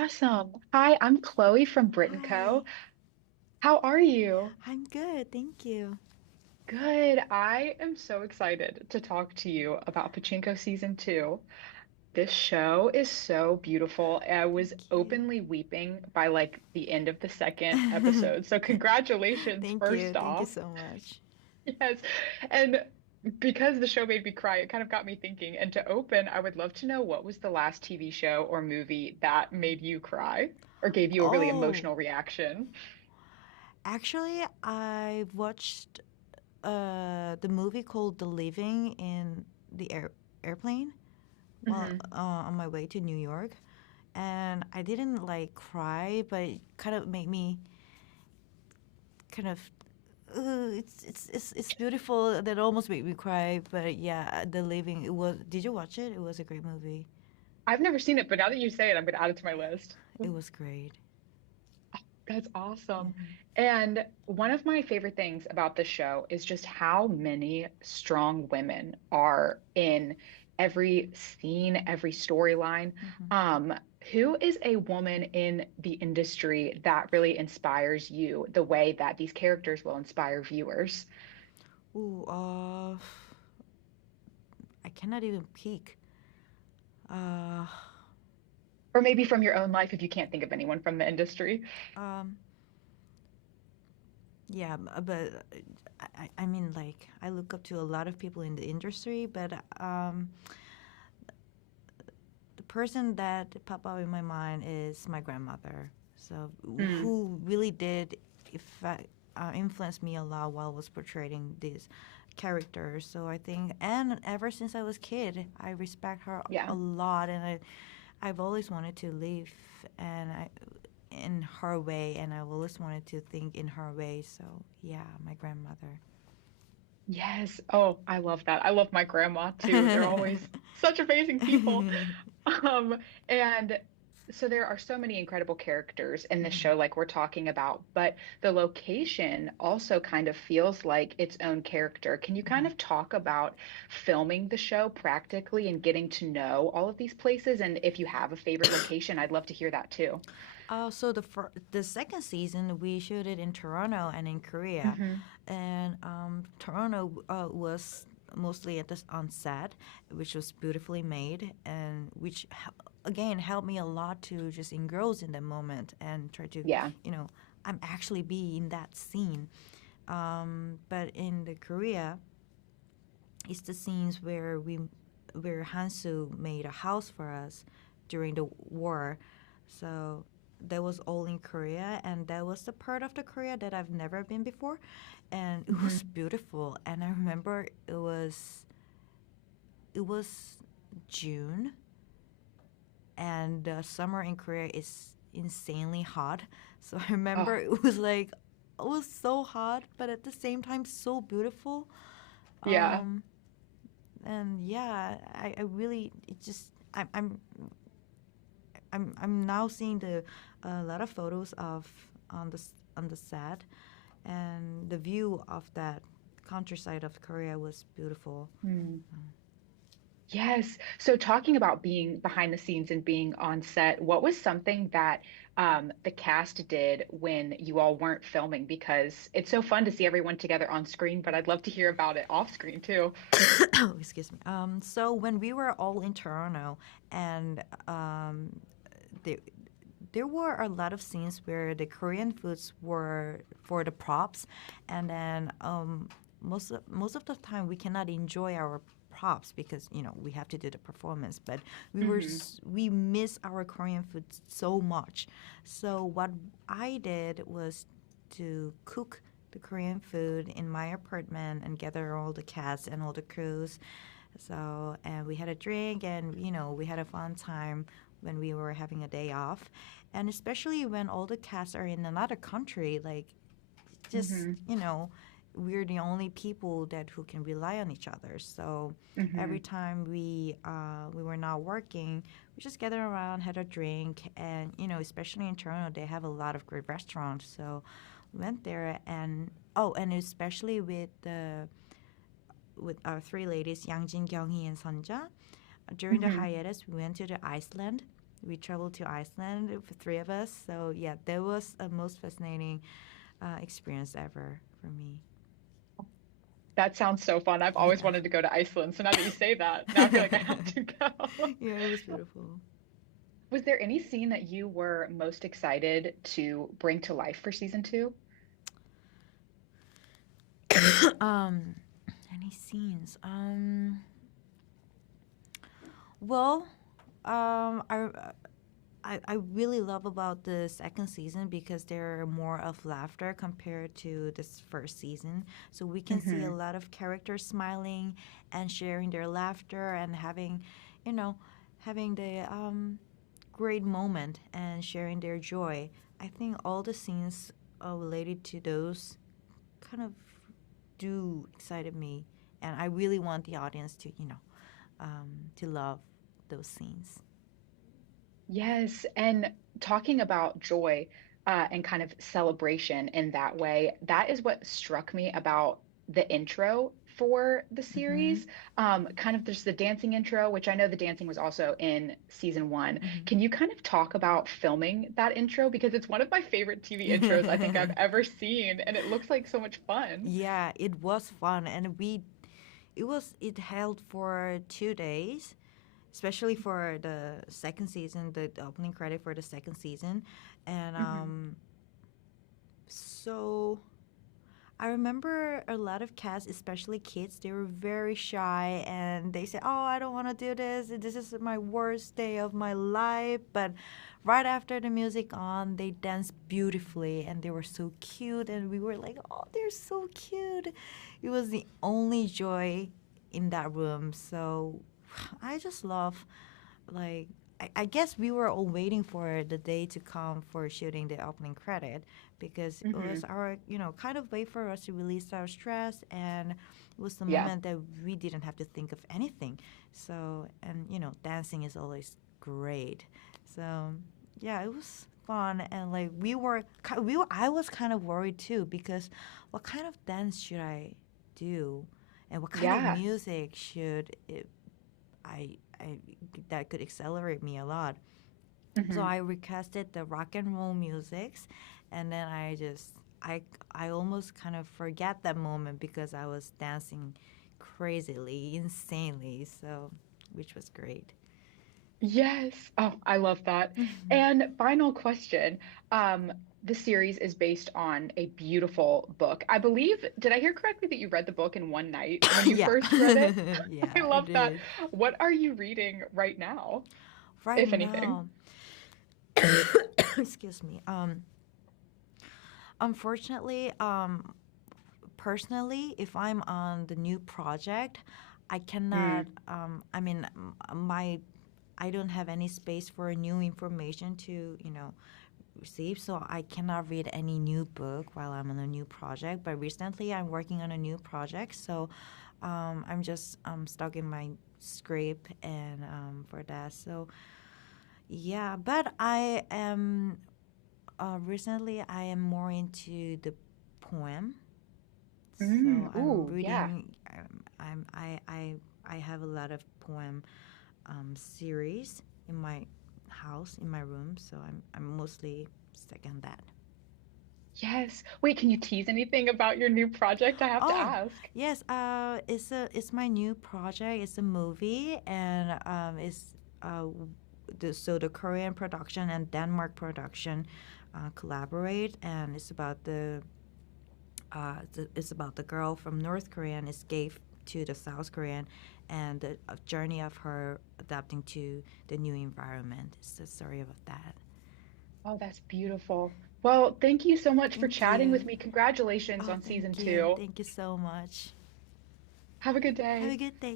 Awesome. Hi, I'm Chloe from Brit Co. Hi, How are you? I'm good, thank you. Good. I am so excited to talk to you about Pachinko season two. This show is so beautiful. I was Thank you. openly weeping by like the end of the second episode. So congratulations, first Thank you off. so much. Yes. And because the show made me cry, it kind of got me thinking. And to open, I would love to know what was the last TV show or movie that made you cry or gave you a really Oh, emotional reaction? actually, I watched the movie called The Living in the airplane while Hmm. on my way to New York, and I didn't like cry, but it kind of made me kind of. It's beautiful. That almost made me cry. But yeah, The Living. It was. Did you watch it? It was a great movie. I've never seen it, but now that you say it, I'm going to add it to my list. It was great. That's awesome. Mhm. And one of my favorite things about the show is just how many strong women are in every scene, every storyline. Mhm. Um, who is a woman in the industry that really inspires you the way that these characters will inspire viewers? Ooh, I cannot even peek. Uh, Or maybe from your own life if you can't think of anyone from the industry. um, yeah, but I mean, like, I look up to a lot of people in the industry, but the person that pop up in my mind is my grandmother. So, Mm, who really did influence me a lot while I was portraying these characters. So I think, and ever since I was kid, I respect her yeah. a lot, and I've always wanted to live and in her way, and I've always wanted to think in her way. So yeah, my grandmother. Yes. Oh, I love that. I love my grandma too. They're always such amazing people. And so there are so many incredible characters in this Mhm. show, like we're talking about, but the location also kind of feels like its own character. Can you kind Mhm. of talk about filming the show practically and getting to know all of these places? And if you have a favorite location, I'd love to hear that too. So the second season we shot it in Toronto and in Korea, Hmm. and Toronto was mostly at this on set, which was beautifully made, and which again helped me a lot to just engross in the moment and try to, Yeah. you know, I'm actually be in that scene. But in the Korea, it's the scenes where Hansu made a house for us during the war. So that was all in Korea, and that was the part of the Korea that I've never been before, and it was Hmm. beautiful. And I remember it was June, and the summer in Korea is insanely hot. So I remember Oh, it was like it was so hot, but at the same time so beautiful. yeah. Um, and yeah, I really it just I'm now seeing the a lot of photos of on the set, and the view of that countryside of Korea was beautiful. Hmm. Yes. So talking about being behind the scenes and being on set, what was something that the cast did when you all weren't filming? Because it's so fun to see everyone together on screen, but I'd love to hear about it off screen too. Oh, excuse me. So when we were all in Toronto, and there there were a lot of scenes where the Korean foods were for the props, and then most of the time we cannot enjoy our props because we have to do the performance. But Hmm. we miss our Korean food so much. So what I did was to cook the Korean food in my apartment and gather all the cast and all the crews. So, and we had a drink, and we had a fun time when we were having a day off. And especially when all the cast are in another country, like just, Hmm. we're the only people that who can rely on each other. So every Hmm. time we were not working, we just gather around, had a drink, and especially in Toronto, they have a lot of great restaurants. So we went there, and and especially with our three ladies, Yangjin, Gyeonghee, and Sunja. During the Hmm. hiatus, we went to the Iceland, We traveled to Iceland, the three of us. So yeah, that was a most fascinating experience ever for me. That sounds so fun. I've always Yeah. wanted to go to Iceland. So now that you say that, now I feel like I have to go. Yeah, it was beautiful. Was there any scene that you were most excited to bring to life for season two? um, any scenes? Well, I really love about the second season because there are more of laughter compared to this first season. So we can see a Hmm. lot of characters smiling and sharing their laughter and having, you know, having the great moment and sharing their joy. I think all the scenes related to those kind of do excited me, and I really want the audience to, to love those scenes. Yes, and talking about joy and kind of celebration in that way, that is what struck me about the intro for the Mm-hmm. series. Kind of there's the dancing intro, which I know the dancing was also in season one. Can you kind of talk about filming that intro? Because it's one of my favorite TV intros I think I've Mm-hmm. ever seen, and it looks like so much fun. Yeah, it was fun, and it held for 2 days, especially for the second season, the opening credit for the second season, and Hmm. so I remember a lot of cats, especially kids, they were very shy and they said, "Oh, I don't want to do this. This is my worst day of my life." But right after the music on, they danced beautifully and they were so cute. And we were like, "Oh, they're so cute." It was the only joy in that room. So I just love like I guess we were all waiting for the day to come for shooting the opening credit because it was Hmm. our kind of way for us to release our stress, and it was the Yeah. moment that we didn't have to think of anything. So and dancing is always great. So yeah, it was fun, and like I was kind of worried too because what kind of dance should I do, and what kind of Yeah. music should I that could accelerate me a lot. So Hmm. I requested the rock and roll musics, and then I almost kind of forget that moment because I was dancing crazily, insanely. So, which was great. Yes. Oh, I love that. And final question. The series is based on a beautiful book. I believe, did I hear correctly that you read the book in one night when you Yeah, first read it? I yeah, I love that. did. What are you reading right now, Right if anything? now, excuse me. Unfortunately, personally, if I'm on the new project, I cannot. Mm, I mean, my I don't have any space for new information to receive, so I cannot read any new book while I'm on a new project. But recently, I'm working on a new project, so I'm just stuck in my script and for that. So yeah, but I am recently I am more into the poem. So I'm ooh, yeah. reading. I have a lot of poem series in my house in my room. So I'm mostly stuck on that. Yes. Wait, can you tease anything about your new project? I have to Oh ask. yes, it's my new project. It's a movie and it's so the Korean production and Denmark production collaborate, and it's about the girl from North Korea and escape to the South Korean, and the journey of her adapting to the new environment. It's the story of that. Oh, that's beautiful. Well, thank you so much for Thank chatting with you. me. Congratulations Oh, on season thank you. two. Thank you so much. Have a good Have a day. good day.